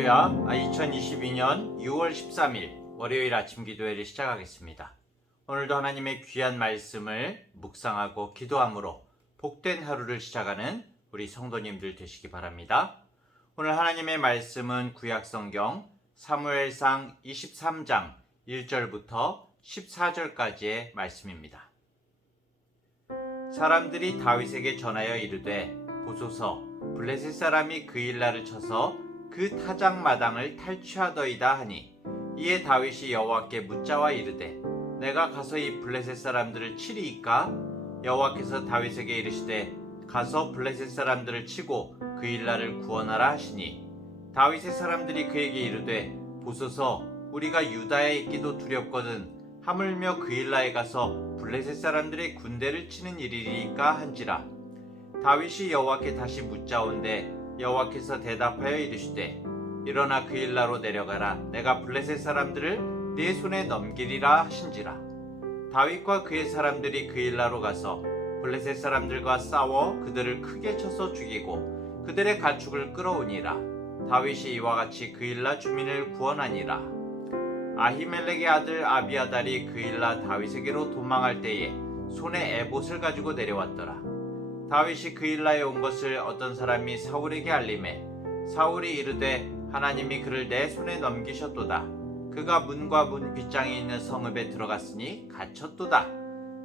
할렐루야. 2022년 6월 13일 월요일 아침 기도회를 시작하겠습니다. 오늘도 하나님의 귀한 말씀을 묵상하고 기도함으로 복된 하루를 시작하는 우리 성도님들 되시기 바랍니다. 오늘 하나님의 말씀은 구약성경 사무엘상 23장 1절부터 14절까지의 말씀입니다. 사람들이 다윗에게 전하여 이르되 보소서 블레셋 사람이 그 일날을 쳐서 그 타작마당을 탈취하더이다 하니, 이에 다윗이 여호와께 묻자와 이르되 내가 가서 이 블레셋 사람들을 치리이까? 여호와께서 다윗에게 이르시되 가서 블레셋 사람들을 치고 그 일날을 구원하라 하시니, 다윗의 사람들이 그에게 이르되 보소서 우리가 유다에 있기도 두렵거든 하물며 그 일날에 가서 블레셋 사람들의 군대를 치는 일이리까 한지라. 다윗이 여호와께 다시 묻자온데 여호와께서 대답하여 이르시되 일어나 그 일나로 내려가라. 내가 블레셋 사람들을 네 손에 넘기리라 하신지라. 다윗과 그의 사람들이 그 일나로 가서 블레셋 사람들과 싸워 그들을 크게 쳐서 죽이고 그들의 가축을 끌어오니라. 다윗이 이와 같이 그 일나 주민을 구원하니라. 아히멜렉의 아들 아비아달이 그 일나 다윗에게로 도망할 때에 손에 에봇을 가지고 내려왔더라. 다윗이 그 일나에 온 것을 어떤 사람이 사울에게 알림해 사울이 이르되 하나님이 그를 내 손에 넘기셨도다. 그가 문과 문 빗장에 있는 성읍에 들어갔으니 갇혔도다.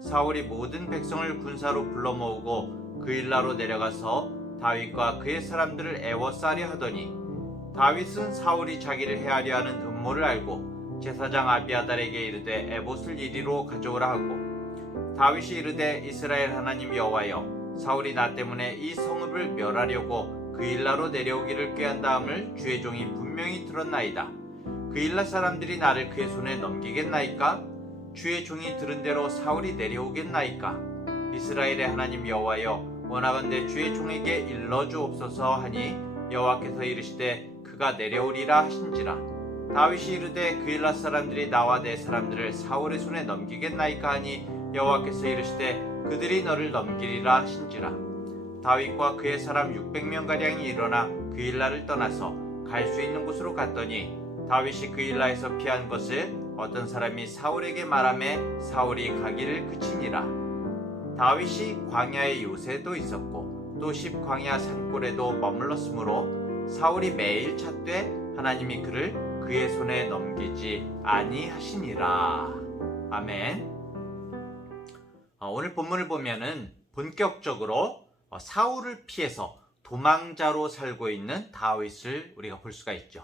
사울이 모든 백성을 군사로 불러 모으고 그 일나로 내려가서 다윗과 그의 사람들을 애워싸려 하더니, 다윗은 사울이 자기를 해하려 하는 음모를 알고 제사장 아비아달에게 이르되 에봇을 이리로 가져오라 하고, 다윗이 이르되 이스라엘 하나님 여호와여, 사울이 나 때문에 이 성읍을 멸하려고 그 일나로 내려오기를 꾀한다함을 주의 종이 분명히 들었나이다. 그 일나 사람들이 나를 그의 손에 넘기겠나이까? 주의 종이 들은 대로 사울이 내려오겠나이까? 이스라엘의 하나님 여호와여, 원하건대 주의 종에게 일러주옵소서 하니, 여호와께서 이르시되 그가 내려오리라 하신지라. 다윗이 이르되 그 일나 사람들이 나와 내 사람들을 사울의 손에 넘기겠나이까 하니, 여호와께서 이르시되 그들이 너를 넘기리라 하신지라. 다윗과 그의 사람 600명가량이 일어나 그 일나를 떠나서 갈 수 있는 곳으로 갔더니, 다윗이 그 일나에서 피한 것을 어떤 사람이 사울에게 말하매 사울이 가기를 그치니라. 다윗이 광야의 요새도 있었고 또 십광야 산골에도 머물렀으므로 사울이 매일 찾되 하나님이 그를 그의 손에 넘기지 아니하시니라. 아멘. 오늘 본문을 보면은 본격적으로 사울을 피해서 도망자로 살고 있는 다윗을 우리가 볼 수가 있죠.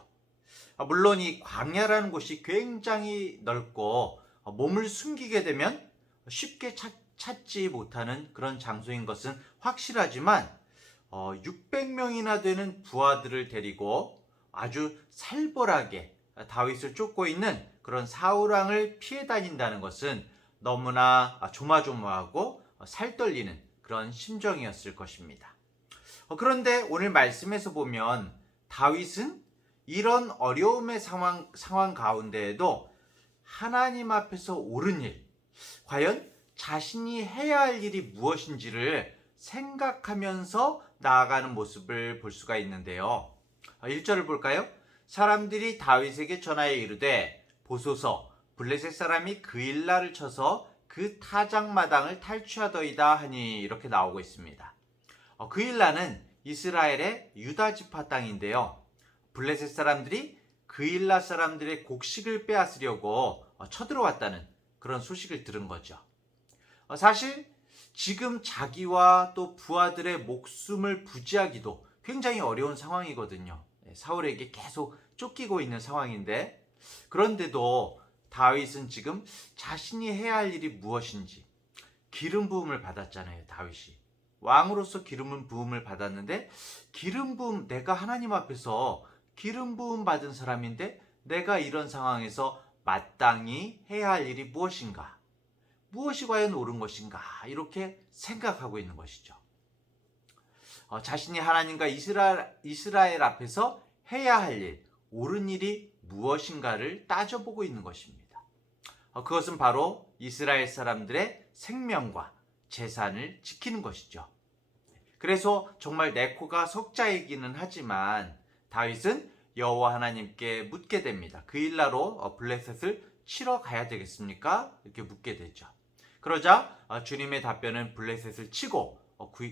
물론 이 광야라는 곳이 굉장히 넓고 몸을 숨기게 되면 쉽게 찾지 못하는 그런 장소인 것은 확실하지만 600명이나 되는 부하들을 데리고 아주 살벌하게 다윗을 쫓고 있는 그런 사울 왕을 피해 다닌다는 것은 너무나 조마조마하고 살떨리는 그런 심정이었을 것입니다. 그런데 오늘 말씀에서 보면 다윗은 이런 어려움의 상황 가운데에도 하나님 앞에서 옳은 일, 과연 자신이 해야 할 일이 무엇인지를 생각하면서 나아가는 모습을 볼 수가 있는데요. 1절을 볼까요? 사람들이 다윗에게 전하여 이르되 보소서 블레셋 사람이 그 일날을 쳐서 그 타작마당을 탈취하더이다 하니, 이렇게 나오고 있습니다. 그 일라는 이스라엘의 유다 지파 땅인데요. 블레셋 사람들이 그 일라 사람들의 곡식을 빼앗으려고 쳐들어왔다는 그런 소식을 들은 거죠. 사실 지금 자기와 또 부하들의 목숨을 부지하기도 굉장히 어려운 상황이거든요. 사울에게 계속 쫓기고 있는 상황인데, 그런데도 다윗은 지금 자신이 해야 할 일이 무엇인지, 기름 부음을 받았잖아요. 다윗이 왕으로서 기름 부음을 받았는데, 기름 부음, 내가 하나님 앞에서 기름 부음 받은 사람인데 내가 이런 상황에서 마땅히 해야 할 일이 무엇인가, 무엇이 과연 옳은 것인가, 이렇게 생각하고 있는 것이죠. 자신이 하나님과 이스라엘 앞에서 해야 할 일, 옳은 일이 무엇인가를 따져보고 있는 것입니다. 그것은 바로 이스라엘 사람들의 생명과 재산을 지키는 것이죠. 그래서 정말 내 코가 석자이기는 하지만 다윗은 여호와 하나님께 묻게 됩니다. 그일라로 블레셋을 치러 가야 되겠습니까? 이렇게 묻게 되죠. 그러자 주님의 답변은 블레셋을 치고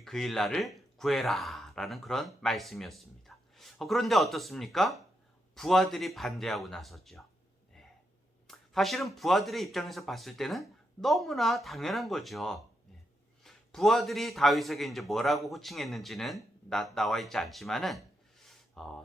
그일라를 구해라 라는 그런 말씀이었습니다. 그런데 어떻습니까? 부하들이 반대하고 나섰죠. 사실은 부하들의 입장에서 봤을 때는 너무나 당연한 거죠. 부하들이 다윗에게 이제 뭐라고 호칭했는지는 나와 있지 않지만은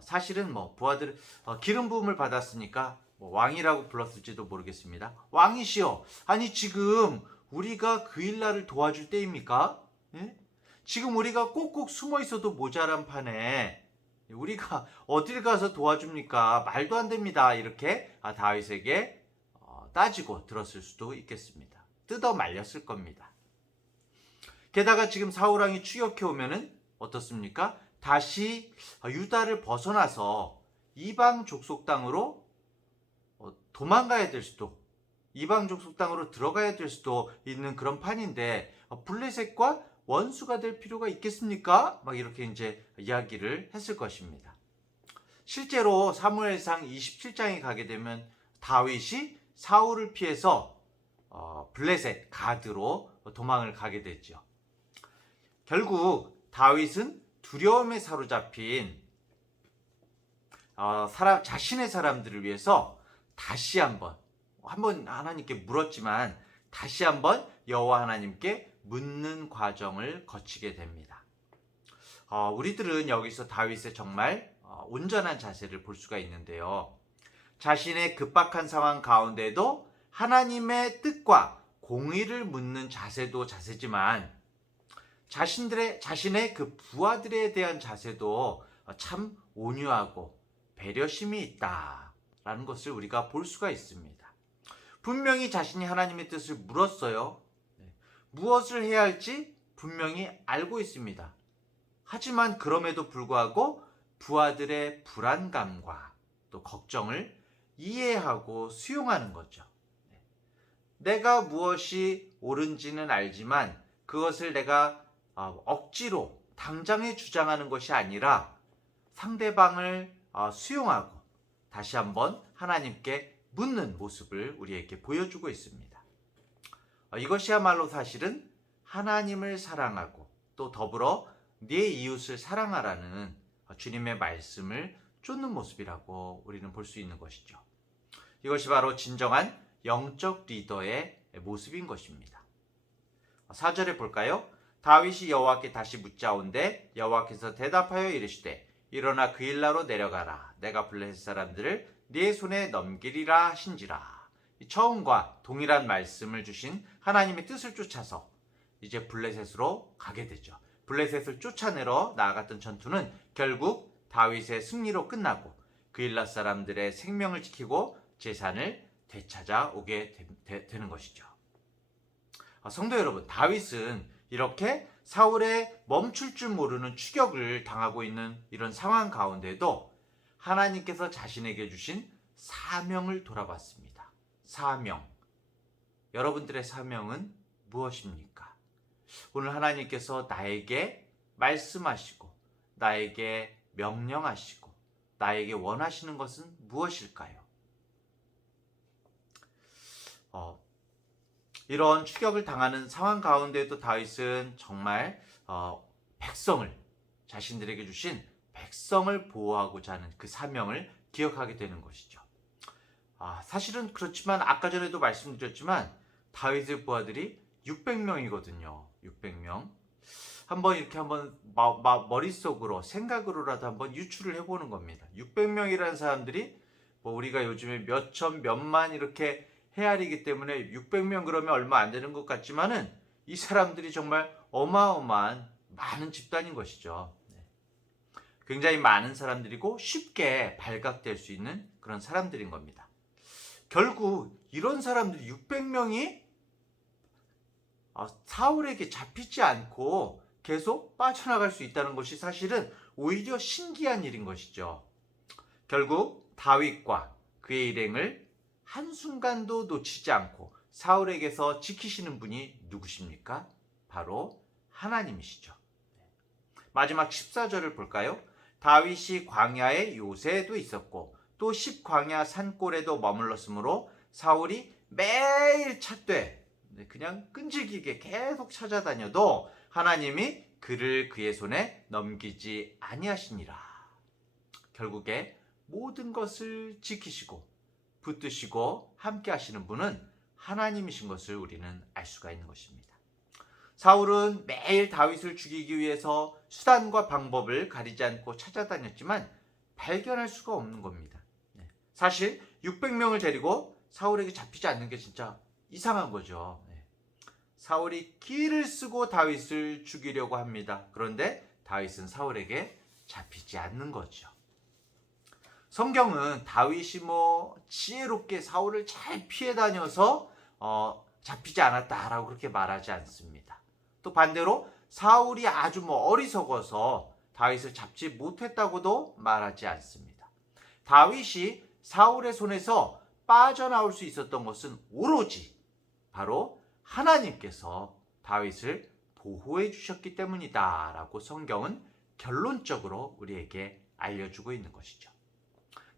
사실은 뭐 부하들 기름 부음을 받았으니까 뭐 왕이라고 불렀을지도 모르겠습니다. 왕이시여, 아니 지금 우리가 그일라를 도와줄 때입니까? 예? 지금 우리가 꼭꼭 숨어 있어도 모자란 판에 우리가 어딜 가서 도와줍니까? 말도 안 됩니다. 이렇게 다윗에게 따지고 들었을 수도 있겠습니다. 뜯어 말렸을 겁니다. 게다가 지금 사울왕이 추격해 오면은 어떻습니까? 다시 유다를 벗어나서 이방 족속 땅으로 도망가야 될 수도, 이방 족속 땅으로 들어가야 될 수도 있는 그런 판인데 블레셋과 원수가 될 필요가 있겠습니까? 막 이렇게 이제 이야기를 했을 것입니다. 실제로 사무엘상 27장에 가게 되면 다윗이 사울을 피해서 블레셋 가드로 도망을 가게 됐죠. 결국 다윗은 두려움에 사로잡힌 자신의 사람들을 위해서 다시 한번 하나님께 물었지만 다시 한번 여호와 하나님께 묻는 과정을 거치게 됩니다. 우리들은 여기서 다윗의 정말 온전한 자세를 볼 수가 있는데요. 자신의 급박한 상황 가운데도 하나님의 뜻과 공의를 묻는 자세도 자세지만 자신의 그 부하들에 대한 자세도 참 온유하고 배려심이 있다라는 것을 우리가 볼 수가 있습니다. 분명히 자신이 하나님의 뜻을 물었어요. 무엇을 해야 할지 분명히 알고 있습니다. 하지만 그럼에도 불구하고 부하들의 불안감과 또 걱정을 이해하고 수용하는 거죠. 내가 무엇이 옳은지는 알지만 그것을 내가 억지로 당장에 주장하는 것이 아니라 상대방을 수용하고 다시 한번 하나님께 묻는 모습을 우리에게 보여주고 있습니다. 이것이야말로 사실은 하나님을 사랑하고 또 더불어 네 이웃을 사랑하라는 주님의 말씀을 쫓는 모습이라고 우리는 볼 수 있는 것이죠. 이것이 바로 진정한 영적 리더의 모습인 것입니다. 4절에 볼까요? 다윗이 여호와께 다시 묻자온데 여호와께서 대답하여 이르시되 일어나 그일라로 내려가라. 내가 블레셋 사람들을 네 손에 넘기리라 하신지라. 처음과 동일한 말씀을 주신 하나님의 뜻을 쫓아서 이제 블레셋으로 가게 되죠. 블레셋을 쫓아내러 나아갔던 전투는 결국 다윗의 승리로 끝나고 그일라 사람들의 생명을 지키고 재산을 되찾아 오게 되는 것이죠. 성도 여러분, 다윗은 이렇게 사울의 멈출 줄 모르는 추격을 당하고 있는 이런 상황 가운데도 하나님께서 자신에게 주신 사명을 돌아봤습니다. 사명. 여러분들의 사명은 무엇입니까? 오늘 하나님께서 나에게 말씀하시고 나에게 명령하시고 나에게 원하시는 것은 무엇일까요? 이런 추격을 당하는 상황 가운데도 다윗은 정말 자신들에게 주신 백성을 보호하고자 하는 그 사명을 기억하게 되는 것이죠. 사실은 그렇지만 아까 전에도 말씀드렸지만 다윗의 부하들이 600명이거든요. 600명. 한번 머릿속으로 생각으로라도 한번 유추를 해보는 겁니다. 600명이라는 사람들이 우리가 요즘에 몇천 몇만 이렇게 헤아리기 때문에 600명 그러면 얼마 안 되는 것 같지만은 이 사람들이 정말 어마어마한 많은 집단인 것이죠. 굉장히 많은 사람들이고 쉽게 발각될 수 있는 그런 사람들인 겁니다. 결국 이런 사람들 600명이 사울에게 잡히지 않고 계속 빠져나갈 수 있다는 것이 사실은 오히려 신기한 일인 것이죠. 결국 다윗과 그의 일행을 한순간도 놓치지 않고 사울에게서 지키시는 분이 누구십니까? 바로 하나님이시죠. 마지막 14절을 볼까요? 다윗이 광야의 요새에도 있었고 또 십광야 산골에도 머물렀으므로 사울이 매일 찾되 그냥 끈질기게 계속 찾아다녀도 하나님이 그를 그의 손에 넘기지 아니하시니라. 결국에 모든 것을 지키시고 붙드시고 함께 하시는 분은 하나님이신 것을 우리는 알 수가 있는 것입니다. 사울은 매일 다윗을 죽이기 위해서 수단과 방법을 가리지 않고 찾아다녔지만 발견할 수가 없는 겁니다. 사실 600명을 데리고 사울에게 잡히지 않는 게 진짜 이상한 거죠. 사울이 기를 쓰고 다윗을 죽이려고 합니다. 그런데 다윗은 사울에게 잡히지 않는 거죠. 성경은 다윗이 지혜롭게 사울을 잘 피해 다녀서 잡히지 않았다라고 그렇게 말하지 않습니다. 또 반대로 사울이 아주 어리석어서 다윗을 잡지 못했다고도 말하지 않습니다. 다윗이 사울의 손에서 빠져나올 수 있었던 것은 오로지 바로 하나님께서 다윗을 보호해 주셨기 때문이다 라고 성경은 결론적으로 우리에게 알려주고 있는 것이죠.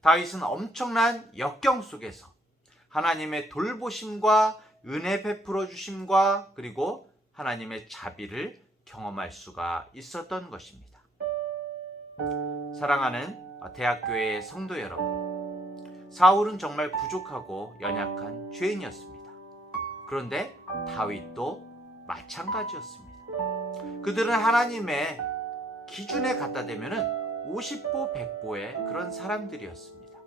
다윗은 엄청난 역경 속에서 하나님의 돌보심과 은혜 베풀어 주심과 그리고 하나님의 자비를 경험할 수가 있었던 것입니다. 사랑하는 대학교의 성도 여러분, 사울은 정말 부족하고 연약한 죄인이었습니다. 그런데 다윗도 마찬가지였습니다. 그들은 하나님의 기준에 갖다 대면은 50보 100보의 그런 사람들이었습니다.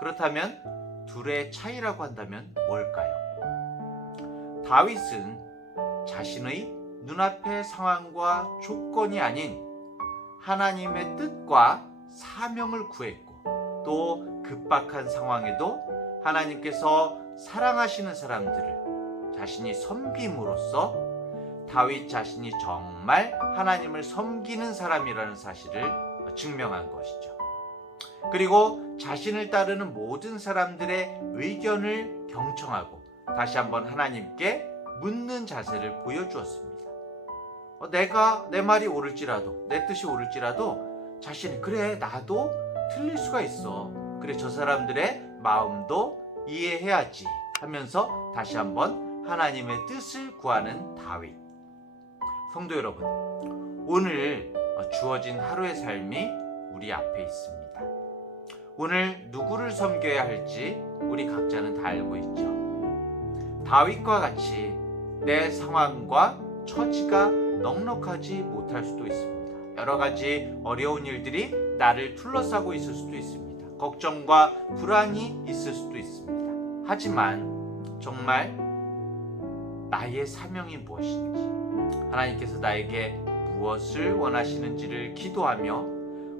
그렇다면 둘의 차이라고 한다면 뭘까요? 다윗은 자신의 눈앞의 상황과 조건이 아닌 하나님의 뜻과 사명을 구했고 또 급박한 상황에도 하나님께서 사랑하시는 사람들을 자신이 섬김으로써 다윗 자신이 정말 하나님을 섬기는 사람이라는 사실을 증명한 것이죠. 그리고 자신을 따르는 모든 사람들의 의견을 경청하고 다시 한번 하나님께 묻는 자세를 보여주었습니다. 내가 내 말이 옳을지라도 내 뜻이 옳을지라도 자신이 그래 나도 틀릴 수가 있어. 그래 저 사람들의 마음도 이해해야지 하면서 다시 한번 하나님의 뜻을 구하는 다윗. 성도 여러분, 오늘 주어진 하루의 삶이 우리 앞에 있습니다. 오늘 누구를 섬겨야 할지 우리 각자는 다 알고 있죠. 다윗과 같이 내 상황과 처지가 넉넉하지 못할 수도 있습니다. 여러 가지 어려운 일들이 나를 둘러싸고 있을 수도 있습니다. 걱정과 불안이 있을 수도 있습니다. 하지만 정말 나의 사명이 무엇인지, 하나님께서 나에게 무엇을 원하시는지를 기도하며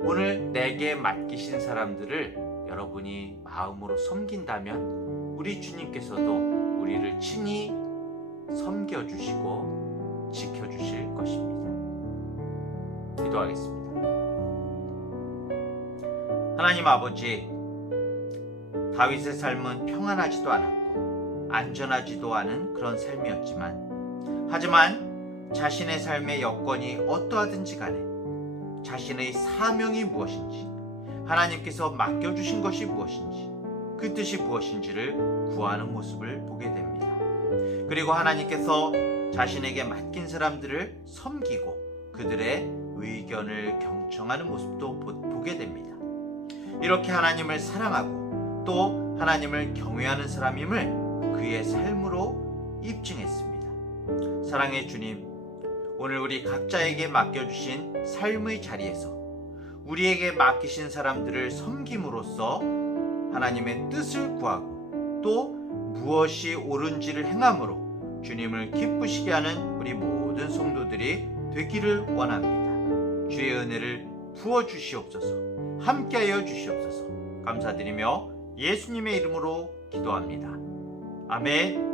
오늘 내게 맡기신 사람들을 여러분이 마음으로 섬긴다면 우리 주님께서도 우리를 친히 섬겨주시고 지켜주실 것입니다. 기도하겠습니다. 하나님 아버지, 다윗의 삶은 평안하지도 않았고 안전하지도 않은 그런 삶이었지만 하지만 자신의 삶의 여건이 어떠하든지 간에 자신의 사명이 무엇인지 하나님께서 맡겨주신 것이 무엇인지 그 뜻이 무엇인지를 구하는 모습을 보게 됩니다. 그리고 하나님께서 자신에게 맡긴 사람들을 섬기고 그들의 의견을 경청하는 모습도 보게 됩니다. 이렇게 하나님을 사랑하고 또 하나님을 경외하는 사람임을 그의 삶으로 입증했습니다. 사랑의 주님, 오늘 우리 각자에게 맡겨주신 삶의 자리에서 우리에게 맡기신 사람들을 섬김으로써 하나님의 뜻을 구하고 또 무엇이 옳은지를 행함으로 주님을 기쁘시게 하는 우리 모든 성도들이 되기를 원합니다. 주의 은혜를 부어주시옵소서. 함께하여 주시옵소서. 감사드리며 예수님의 이름으로 기도합니다. 아멘.